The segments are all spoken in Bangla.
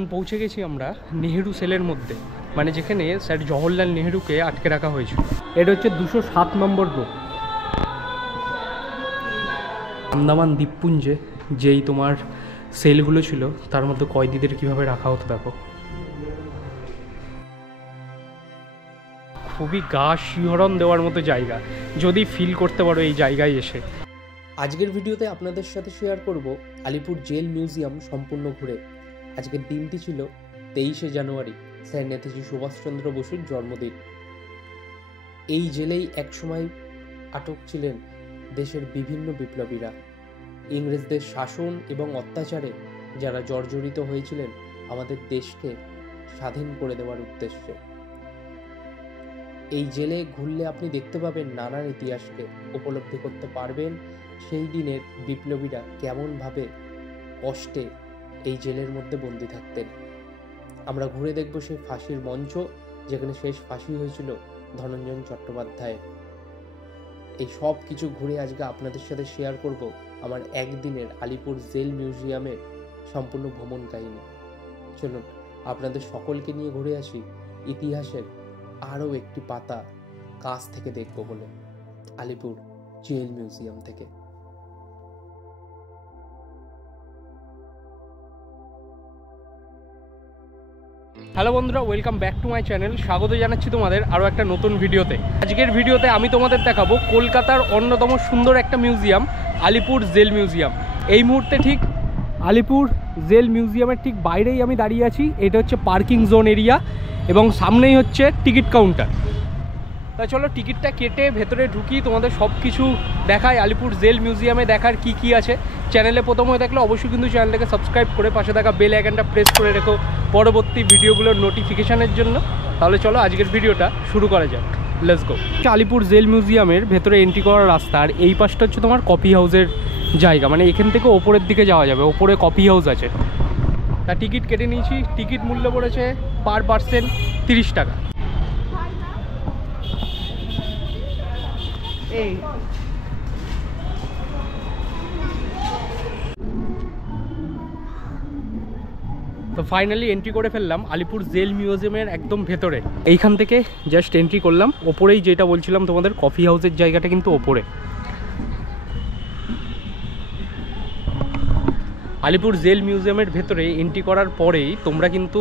পৌঁছে গেছি আমরা নেহেরু সেলের মধ্যে, মানে যেখানে স্যার জওহরলাল নেহেরুকে আটকে রাখা হয়েছিল। এটা হচ্ছে 207 নম্বর রো। আন্দামান দ্বীপপুঞ্জে যেই তোমার সেলগুলো ছিল তার মধ্যে কয়েদিদের কিভাবে রাখা হতো দেখো। খুবই গা শিহরণ দেওয়ার মতো জায়গা, যদি ফিল করতে পারো এই জায়গায় এসে। আজকের ভিডিওতে আপনাদের সাথে শেয়ার করব আলিপুর জেল মিউজিয়াম সম্পূর্ণ ঘুরে। আজকের দিনটি ছিল 23শে জানুয়ারি, স্যার নেতাজি সুভাষচন্দ্র বসুর জন্মদিন। এই জেলেই একসময় আটক ছিলেন দেশের বিভিন্ন বিপ্লবীরা, ইংরেজদের শাসন এবং অত্যাচারে যারা জর্জরিত হয়েছিলেন আমাদের দেশকে স্বাধীন করে দেওয়ার উদ্দেশ্যে। এই জেলে ঘুরলে আপনি দেখতে পাবেন নানান ইতিহাসকে, উপলব্ধি করতে পারবেন সেই দিনের বিপ্লবীরা কেমনভাবে কষ্টে এই জেলের মধ্যে বন্দী থাকতেন। আমরা ঘুরে দেখব সেই ফাঁসির মঞ্চ, যেখানে শেষ ফাঁসি হয়েছিল ধনঞ্জয় চট্টোপাধ্যায়ের। এই সব কিছু ঘুরে আজকে আপনাদের সাথে শেয়ার করব আমার একদিনের আলিপুর জেল মিউজিয়ামের সম্পূর্ণ ভ্রমণ কাহিনী। চলুন আপনাদের সকলকে নিয়ে ঘুরে আসি ইতিহাসের আরও একটি পাতা কাছ থেকে দেখব বলে, আলিপুর জেল মিউজিয়াম থেকে। হ্যালো বন্ধুরা, welcome back to my channel. স্বাগত জানাচ্ছি তোমাদের আরও একটা নতুন ভিডিওতে। আজকের ভিডিওতে আমি তোমাদের দেখাবো কলকাতার অন্যতম সুন্দর একটা মিউজিয়াম, আলিপুর জেল মিউজিয়াম। এই মুহূর্তে ঠিক আলিপুর জেল মিউজিয়ামের ঠিক বাইরেই আমি দাঁড়িয়ে আছি। এটা হচ্ছে পার্কিং জোন এরিয়া এবং সামনেই হচ্ছে টিকিট কাউন্টার। তা চলো টিকিটটা কেটে ভেতরে ঢুকি, তোমাদের সব কিছু দেখায় আলিপুর জেল মিউজিয়ামে দেখার কি কি আছে। চ্যানেলে প্রথম হয়ে থাকলে অবশ্যই কিন্তু চ্যানেলটাকে সাবস্ক্রাইব করে পাশে থাকা বেল আইকনটা প্রেস করে রেখো পরবর্তী ভিডিওগুলোর নোটিফিকেশানের জন্য। তাহলে চলো আজকের ভিডিওটা শুরু করা যাক, লেটস গো। আলিপুর জেল মিউজিয়ামের ভেতরে এন্ট্রি করার রাস্তা, আর এই পাশটা হচ্ছে তোমার কফি হাউসের জায়গা, মানে এখান থেকে ওপরের দিকে যাওয়া যাবে, ওপরে কফি হাউস আছে। তা টিকিট কেটে নিয়েছি, টিকিট মূল্য পড়েছে পার পার্সন 30 টাকা। তো ফাইনালি এন্ট্রি করে ফেললাম আলিপুর জেল মিউজিয়ামের একদম ভেতরে। এইখান থেকে জাস্ট এন্ট্রি করলাম, ওপরেই যেটা বলছিলাম তোমাদের কফি হাউসের জায়গাটা কিন্তু ওপরে। আলিপুর জেল মিউজিয়ামের ভেতরে এন্ট্রি করার পরেই তোমরা কিন্তু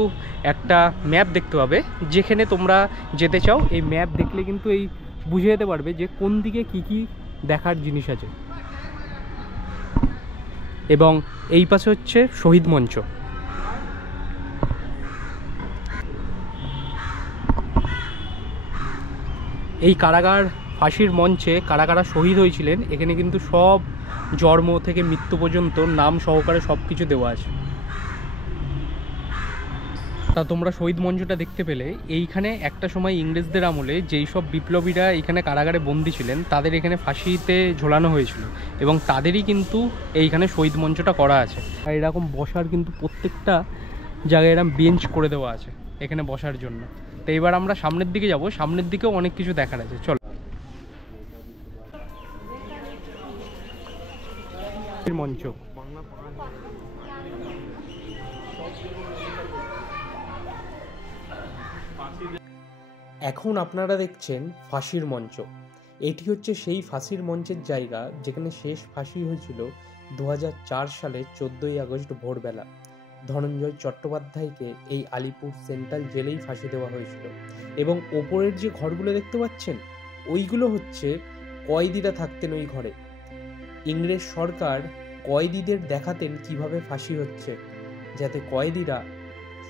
একটা ম্যাপ দেখতে পাবে, যেখানে তোমরা যেতে চাও এই ম্যাপ দেখলে কিন্তু এই বুঝে যেতে পারবে যে কোন দিকে কি কি দেখার জিনিস আছে। এবং এই পাশে হচ্ছে শহীদ মঞ্চ। এই কারাগার ফাঁসির মঞ্চে কারা কারা শহীদ হয়েছিলেন এখানে কিন্তু সব জন্ম থেকে মৃত্যু পর্যন্ত নাম সহকারে সব কিছু দেওয়া আছে। তা তোমরা শহীদ মঞ্চটা দেখতে পেলে, এইখানে একটা সময় ইংরেজদের আমলে যেই সব বিপ্লবীরা এখানে কারাগারে বন্দী ছিলেন তাদের এখানে ফাঁসিতে ঝোলানো হয়েছিল এবং তাদেরই কিন্তু এইখানে শহীদ মঞ্চটা করা আছে। আর এরকম বসার কিন্তু প্রত্যেকটা জায়গায় এরকম বেঞ্চ করে দেওয়া আছে এখানে বসার জন্য। তো এবার আমরা সামনের দিকে যাব, সামনের দিকেও অনেক কিছু দেখার আছে, চলো। মঞ্চ এখন আপনারা দেখছেন ফাঁসির মঞ্চ। এটি হচ্ছে সেই ফাঁসির মঞ্চের জায়গা যেখানে শেষ ফাঁসি হয়েছিল 2004 সালের 14ই আগস্ট ভোরবেলা। ধনঞ্জয় চট্টোপাধ্যায়কে এই আলিপুর সেন্ট্রাল জেলেই ফাঁসি দেওয়া হয়েছিল। এবং ওপরের যে ঘরগুলো দেখতে পাচ্ছেন ওইগুলো হচ্ছে কয়েদিরা থাকতেন ওই ঘরে। ইংরেজ সরকার কয়েদিদের দেখাতেন কিভাবে ফাঁসি হচ্ছে, যাতে কয়েদিরা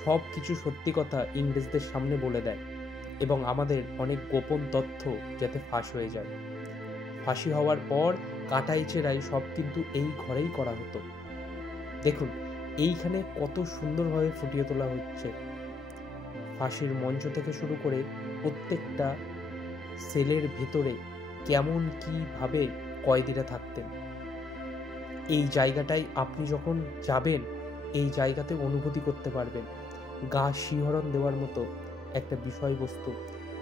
সব কিছু সত্যি কথা ইংরেজদের সামনে বলে দেয় এবং আমাদের অনেক গোপন তথ্য যাতে ফাঁস হয়ে যায়। ফাঁসি হওয়ার পর কাটাই চেরাই সব কিন্তু এই ঘরেই করা হতো। দেখুন এইখানে কত সুন্দরভাবে ফুটিয়ে তোলা হচ্ছে। ফাঁসির মঞ্চ থেকে শুরু করে প্রত্যেকটা সেলের ভেতরে কেমন কিভাবে কয়েদিরা থাকতেন, এই জায়গাটাই আপনি যখন যাবেন এই জায়গাতে অনুভূতি করতে পারবেন। গা শিহরণ দেওয়ার মতো একটা বিষয়বস্তু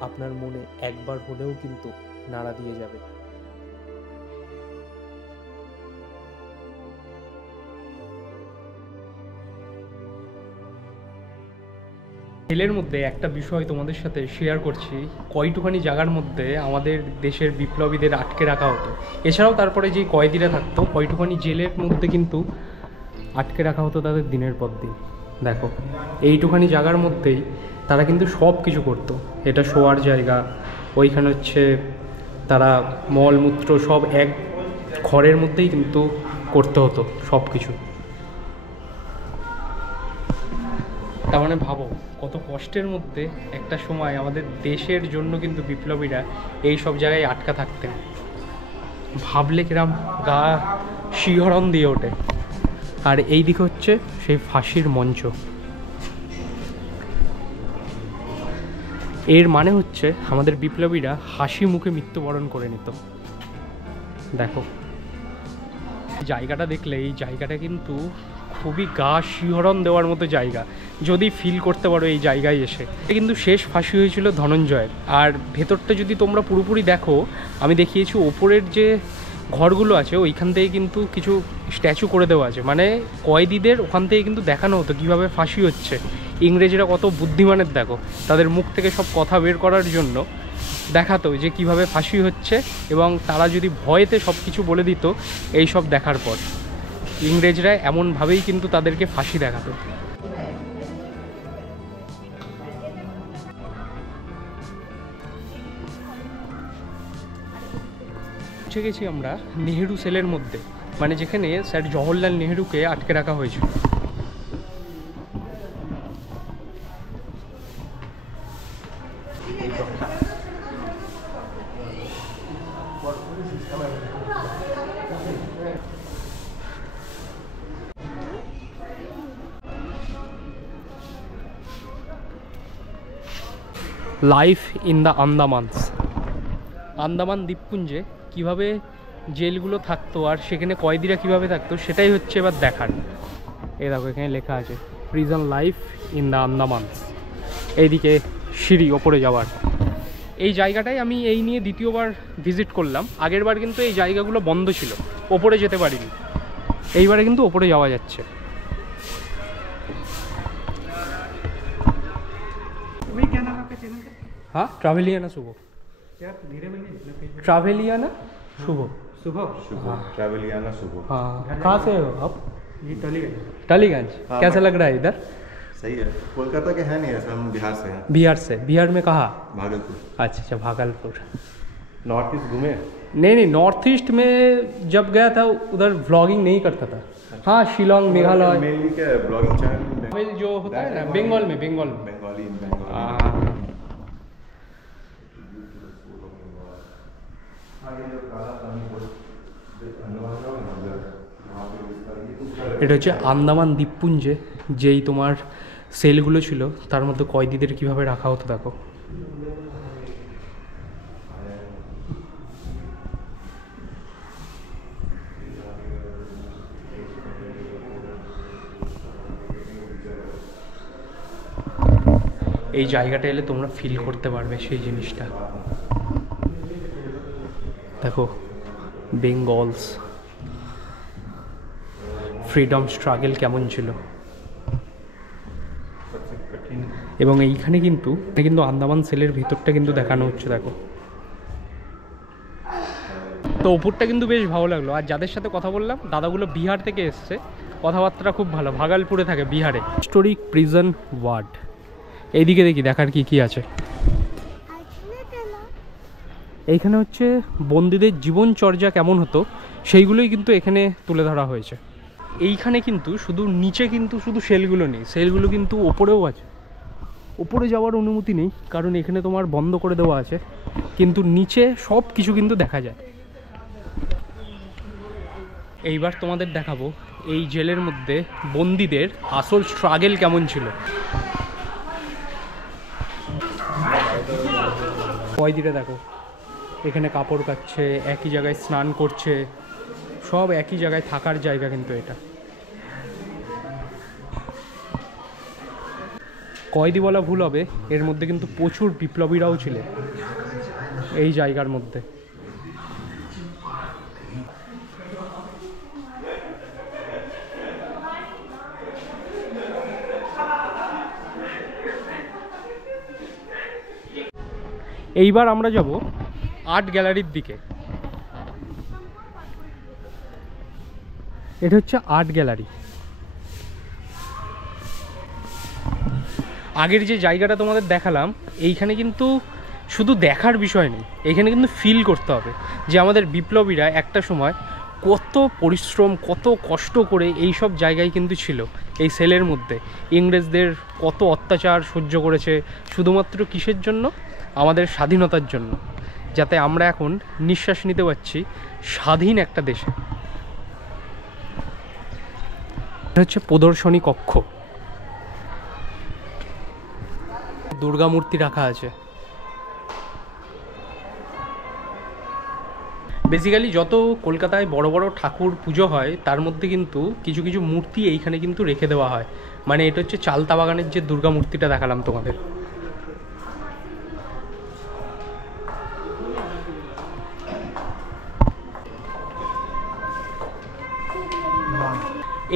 আপনার মনে একবার হলেও কিন্তু নাড়া দিয়ে যাবে। জেলের মধ্যে একটা বিষয় তোমাদের সাথে শেয়ার করছি, কয়টুখানি জায়গার মধ্যে আমাদের দেশের বিপ্লবীদের আটকে রাখা হতো। এছাড়াও তারপরে যে কয়েদিরা থাকতো, কয়টুখানি জেলের মধ্যে কিন্তু আটকে রাখা হতো তাদের দিনের পর দিন। দেখো এইটুখানি জায়গার মধ্যেই তারা কিন্তু সব কিছু করতো। এটা শোয়ার জায়গা, ওইখানে হচ্ছে তারা মলমূত্র সব এক ঘরের মধ্যেই কিন্তু করতে হতো সব কিছু। তার মানে ভাবো কত কষ্টের মধ্যে একটা সময় আমাদের দেশের জন্য কিন্তু বিপ্লবীরা এই সব জায়গায় আটকা থাকতেন। ভাবলে কিরম গা শিহরণ দিয়ে ওঠে। আর এই দিকে হচ্ছে সেই ফাঁসির মঞ্চ। এর মানে হচ্ছে আমাদের বিপ্লবীরা হাসি মুখে মৃত্যুবরণ করে নিত। দেখো জায়গাটা দেখলে এই জায়গাটা কিন্তু খুবই গা শিহরণ দেওয়ার মতো জায়গা, যদি ফিল করতে পারো এই জায়গায় এসে। কিন্তু শেষ ফাঁসি হয়েছিল ধনঞ্জয়ের। আর ভেতরটা যদি তোমরা পুরোপুরি দেখো, আমি দেখিয়েছি ওপরের যে ঘরগুলো আছে ওইখান থেকে কিন্তু কিছু স্ট্যাচু করে দেওয়া আছে, মানে কয়েদিদের ওখান থেকে কিন্তু দেখানো হতো কীভাবে ফাঁসি হচ্ছে। ইংরেজরা কত বুদ্ধিমানের দেখো, তাদের মুখ থেকে সব কথা বের করার জন্য দেখাতো যে কিভাবে ফাঁসি হচ্ছে, এবং তারা যদি ভয়েতে সব কিছু বলে দিত এই সব দেখার পর, ইংরেজরা এমনভাবেই কিন্তু তাদেরকে ফাঁসি দেখাতো। পৌঁছে গেছি আমরা নেহেরু সেলের মধ্যে, মানে যেখানে স্যার জওহরলাল নেহেরুকে আটকে রাখা হয়েছিল। লাইফ ইন দ্য আন্দামানস, আন্দামান দ্বীপপুঞ্জে কীভাবে জেলগুলো থাকতো আর সেখানে কয়েদিরা কীভাবে থাকতো সেটাই হচ্ছে এবার দেখার। এই দেখো এখানে লেখা আছে প্রিজন লাইফ ইন দ্য আন্দামানস। এইদিকে সিঁড়ি ওপরে যাওয়ার। এই জায়গাটাই আমি এই নিয়ে দ্বিতীয়বার ভিজিট করলাম। আগের বার কিন্তু এই জায়গাগুলো বন্ধ ছিল, ওপরে যেতে পারিনি। এইবারে কিন্তু ওপরে যাওয়া যাচ্ছে। हाँ ट्रैवलियाना शुभ, ट्रैवलियाना शुभ, शुभ हाँ ट्रैवलियाना शुभ। हाँ कहाँ से हो आप? ये टलीगंज। टलीगंज। हाँ, कैसा लग रहा है इधर? सही है। कोलकाता के हैं नहीं ऐसा, हम बिहार से हैं। बिहार से? बिहार में कहाँ? भागलपुर। अच्छा अच्छा भागलपुर। नॉर्थ ईस्ट घूमे? नहीं नॉर्थ ईस्ट में जब गया था उधर व्लॉगिंग नहीं करता था। हाँ शिलोंग मेघालय मेनली क्या ब्लॉगिंग चैनल जो होता है ना बंगाल में बंगाली এটা হচ্ছে আন্দামান দ্বীপপুঞ্জে যেই তোমার সেলগুলো ছিল তার মধ্যে কয়েদিদের কিভাবে রাখা হতো। দেখো এই জায়গাটা এলে তোমরা ফিল করতে পারবে সেই জিনিসটা। দেখো বেঙ্গলস ফ্রিডম স্ট্রাগল কেমন ছিল। এবং এইখানে কিন্তু আন্দামান সেলের ভিতরটা কিন্তু দেখানো হচ্ছে। দেখো তো ওপরটা কিন্তু বেশ ভালো লাগলো। আর যাদের সাথে কথা বললাম দাদাগুলো বিহার থেকে এসছে, কথাবার্তা খুব ভালো, ভাগলপুরে থাকে বিহারে। Historic prison ward. এইদিকে দেখি দেখার কি কি আছে। এইখানে হচ্ছে বন্দীদের জীবনচর্যা কেমন হতো সেইগুলোই কিন্তু এখানে তুলে ধরা হয়েছে। এইখানে কিন্তু শুধু নিচে কিন্তু শুধু সেলগুলো নেই, সেলগুলো কিন্তু ওপরেও আছে। ওপরে যাওয়ার অনুমতি নেই কারণ এখানে তোমার বন্ধ করে দেওয়া আছে, কিন্তু নিচে সব কিছু কিন্তু দেখা যায়। এইবার তোমাদের দেখাবো এই জেলের মধ্যে বন্দীদের আসল স্ট্রাগল কেমন ছিল। কয়েদিরা দেখো এখানে কাপড় কাচ্ছে, একই জায়গায় স্নান করছে, সব একই জায়গায় থাকার জায়গা কিন্তু এটা। কয়েদি বলা ভুল হবে, এর মধ্যে কিন্তু প্রচুর বিপ্লবীরাও ছিলেন এই জায়গার মধ্যে। এইবার আমরা যাব আর্ট গ্যালারির দিকে। এটা হচ্ছে আর্ট গ্যালারি। আগের যে জায়গাটা তোমাদের দেখালাম, এইখানে কিন্তু শুধু দেখার বিষয় নেই, এইখানে কিন্তু ফিল করতে হবে যে আমাদের বিপ্লবীরা একটা সময় কত পরিশ্রম, কত কষ্ট করে এই সব জায়গায় কিন্তু ছিল। এই সেলের মধ্যে ইংরেজদের কত অত্যাচার সহ্য করেছে, শুধুমাত্র কিসের জন্য? আমাদের স্বাধীনতার জন্য, যাতে আমরা এখন নিঃশ্বাস নিতে পারছি স্বাধীন একটা দেশে। এটা হচ্ছে প্রদর্শনী কক্ষ। দুর্গা মূর্তি রাখা আছে। বেসিক্যালি যত কলকাতায় বড় বড় ঠাকুর পুজো হয় তার মধ্যে কিন্তু কিছু কিছু মূর্তি এইখানে কিন্তু রেখে দেওয়া হয়। মানে এটা হচ্ছে চালতা বাগানের যে দুর্গা মূর্তিটা দেখালাম তোমাদের।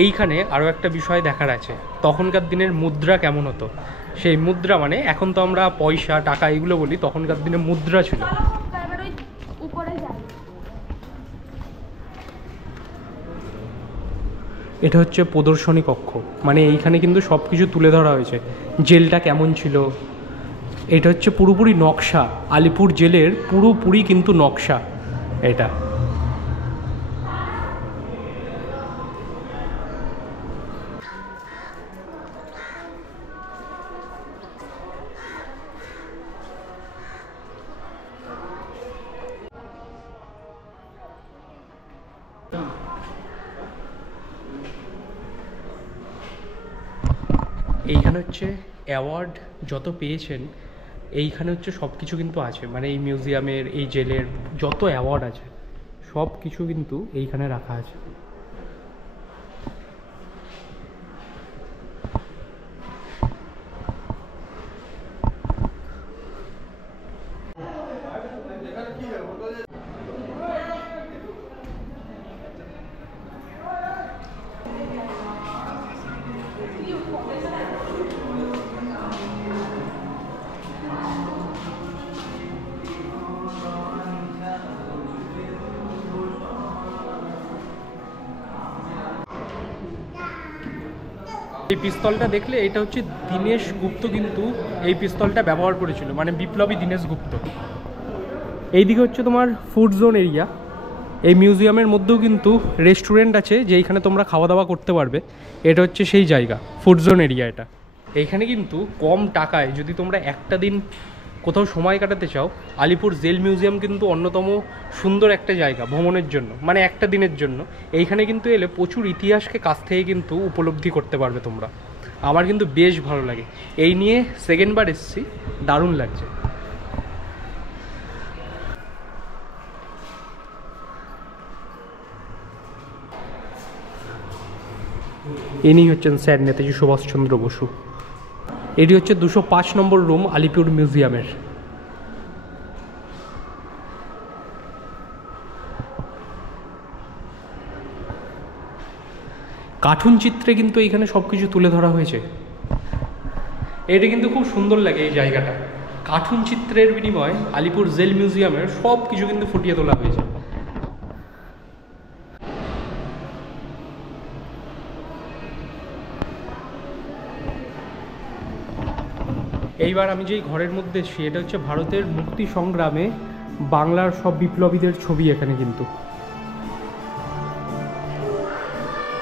এইখানে আরও একটা বিষয় দেখার আছে, তখনকার দিনের মুদ্রা কেমন হতো। সেই মুদ্রা মানে এখন তো আমরা পয়সা টাকা এগুলো বলি, তখনকার দিনে মুদ্রা ছিল। এটা হচ্ছে প্রদর্শনী কক্ষ, মানে এইখানে কিন্তু সব কিছু তুলে ধরা হয়েছে। জেলটা কেমন ছিল, এটা হচ্ছে পুরোপুরি নকশা, আলিপুর জেলের পুরোপুরি কিন্তু নকশা এটা। এইখানে হচ্ছে অ্যাওয়ার্ড যত পেয়েছেন, এইখানে হচ্ছে সব কিছু কিন্তু আছে। মানে এই মিউজিয়ামের, এই জেলের যত অ্যাওয়ার্ড আছে সব কিছু কিন্তু এইখানে রাখা আছে। এই পিস্তলটা দেখলে এটা হচ্ছে দীনেশ গুপ্ত কিন্তু এই পিস্তলটা ব্যবহার করেছিল, মানে বিপ্লবী দীনেশ গুপ্ত। এইদিকে হচ্ছে তোমার ফুড জোন এরিয়া। এই মিউজিয়ামের মধ্যেও কিন্তু রেস্টুরেন্ট আছে, যেইখানে তোমরা খাওয়া দাওয়া করতে পারবে। এটা হচ্ছে সেই জায়গা, ফুড জোন এরিয়া এটা। এইখানে কিন্তু কম টাকায় যদি তোমরা একটা দিন কোথাও সময় কাটাতে চাও, আলিপুর জেল মিউজিয়াম কিন্তু অন্যতম সুন্দর একটা জায়গা ভ্রমণের জন্য, মানে একটা দিনের জন্য। এইখানে কিন্তু এলে প্রচুর ইতিহাসকে কাছ থেকে কিন্তু উপলব্ধি করতে পারবে তোমরা। আমার কিন্তু বেশ ভালো লাগে, এই নিয়ে সেকেন্ডবার এসেছি, দারুণ লাগছে। ইনি হচ্ছেন স্যার নেতাজি সুভাষচন্দ্র বসু। এটি হচ্ছে 205 নম্বর রুম আলিপুর মিউজিয়ামের। কার্টুন চিত্রে কিন্তু এইখানে সব কিছু তুলে ধরা হয়েছে। এটা কিন্তু খুব সুন্দর লাগে এই জায়গাটা। কার্টুন চিত্রের বিনিময়ে আলিপুর জেল মিউজিয়ামের সব কিছু কিন্তু ফুটিয়ে তোলা হয়েছে। এইবার আমি যেই ঘরের মধ্যে এসেছি, এটা হচ্ছে ভারতের মুক্তি সংগ্রামে বাংলার সব বিপ্লবীদের ছবি এখানে কিন্তু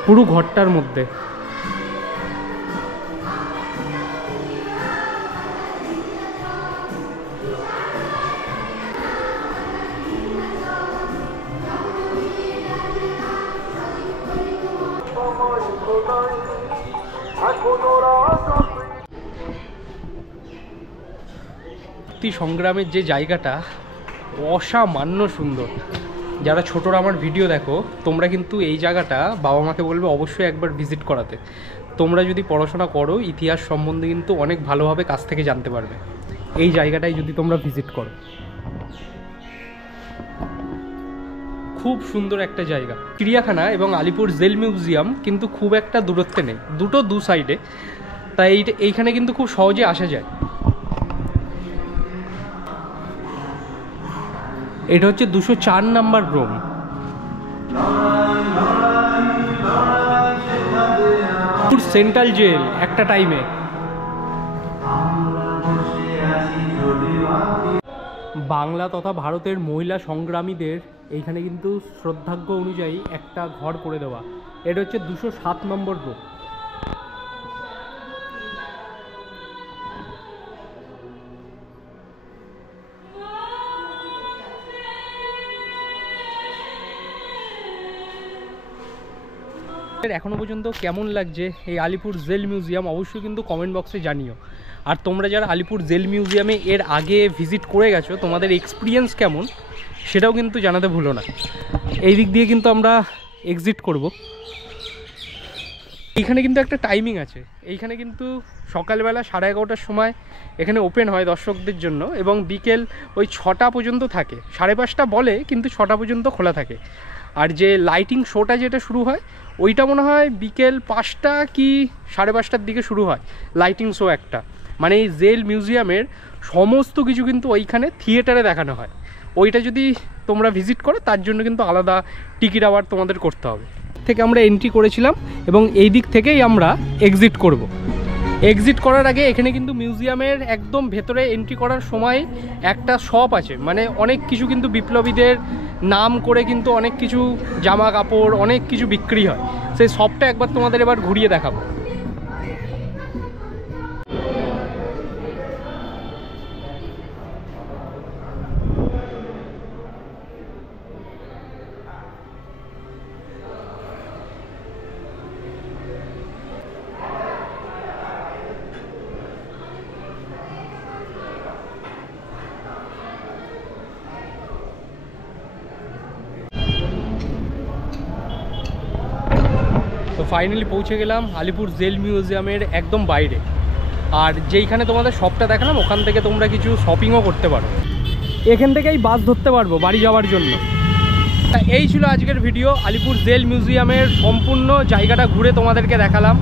পুরো ঘরটার মধ্যে। সংগ্রামের যে জায়গাটা অসামান্য সুন্দর। যারা ছোটরা আমার ভিডিও দেখো, তোমরা কিন্তু এই জায়গাটা বাবা মাকে বলবে অবশ্যই একবার ভিজিট করাতে। তোমরা যদি পড়াশোনা করো, ইতিহাস সম্বন্ধে কিন্তু অনেক ভালোভাবে কাছ থেকে জানতে পারবে এই জায়গাটায় যদি তোমরা ভিজিট করো। খুব সুন্দর একটা জায়গা। চিড়িয়াখানা এবং আলিপুর জেল মিউজিয়াম কিন্তু খুব একটা দূরত্বে নেই, দুটো দু সাইডে, তাই এইখানে কিন্তু খুব সহজে আসা যায়। এটা হচ্ছে 204 নাম্বার রুম। সেন্ট্রাল জেল একটা টাইমে। বাংলা তথা ভারতের মহিলা সংগ্রামীদের এইখানে কিন্তু শ্রদ্ধাজ্ঞ অনুযায়ী একটা ঘর করে দেওয়া। এটা হচ্ছে 207 নম্বর রুম। এখনো পর্যন্ত কেমন লাগছে এই আলিপুর জেল মিউজিয়াম অবশ্যই কিন্তু কমেন্ট বক্সে জানিও। আর তোমরা যারা আলিপুর জেল মিউজিয়ামে এর আগে ভিজিট করে গেছো তোমাদের এক্সপিরিয়েন্স কেমন সেটাও কিন্তু জানাতে ভুলো না। এই দিক দিয়ে কিন্তু আমরা এক্সিট করব। এইখানে কিন্তু একটা টাইমিং আছে, এইখানে কিন্তু সকালবেলা 11:30টার সময় এখানে ওপেন হয় দর্শকদের জন্য এবং বিকেল ওই 6টা পর্যন্ত থাকে। 5:30 বলে কিন্তু 6টা পর্যন্ত খোলা থাকে। আর যে লাইটিং শোটা যেটা শুরু হয় ওইটা মনে হয় বিকেল 5টা কি 5:30টার দিকে শুরু হয় লাইটিং শো একটা। মানে এই জেল মিউজিয়ামের সমস্ত কিছু কিন্তু ওইখানে থিয়েটারে দেখানো হয়। ওইটা যদি তোমরা ভিজিট করো তার জন্য কিন্তু আলাদা টিকিট আবার তোমাদের করতে হবে। থেকে আমরা এন্ট্রি করেছিলাম এবং এই দিক থেকেই আমরা এক্সিট করব। এক্সিট করার আগে এখানে কিন্তু মিউজিয়ামের একদম ভেতরে এন্ট্রি করার সময় একটা শপ আছে, মানে অনেক কিছু কিন্তু বিপ্লবীদের নাম করে কিন্তু অনেক কিছু জামা কাপড় অনেক কিছু বিক্রি হয়। সেই শপটা একবার তোমাদের এবার ঘুরিয়ে দেখাবো। তো ফাইনালি পৌঁছে গেলাম আলিপুর জেল মিউজিয়ামের একদম বাইরে। আর যেইখানে তোমাদের শপটা দেখালাম ওখান থেকে তোমরা কিছু শপিংও করতে পারো। এখান থেকেই বাস ধরতে পারবো বাড়ি যাওয়ার জন্য। এই ছিল আজকের ভিডিও, আলিপুর জেল মিউজিয়ামের সম্পূর্ণ জায়গাটা ঘুরে তোমাদেরকে দেখালাম।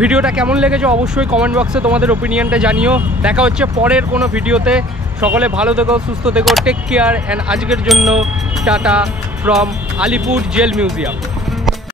ভিডিওটা কেমন লেগেছে অবশ্যই কমেন্ট বক্সে তোমাদের ওপিনিয়নটা জানিও। দেখা হচ্ছে পরের কোনো ভিডিওতে। সকলে ভালো থেকো, সুস্থ থেকো, টেক কেয়ার অ্যান্ড আজকের জন্য tata from Alipore jail museum.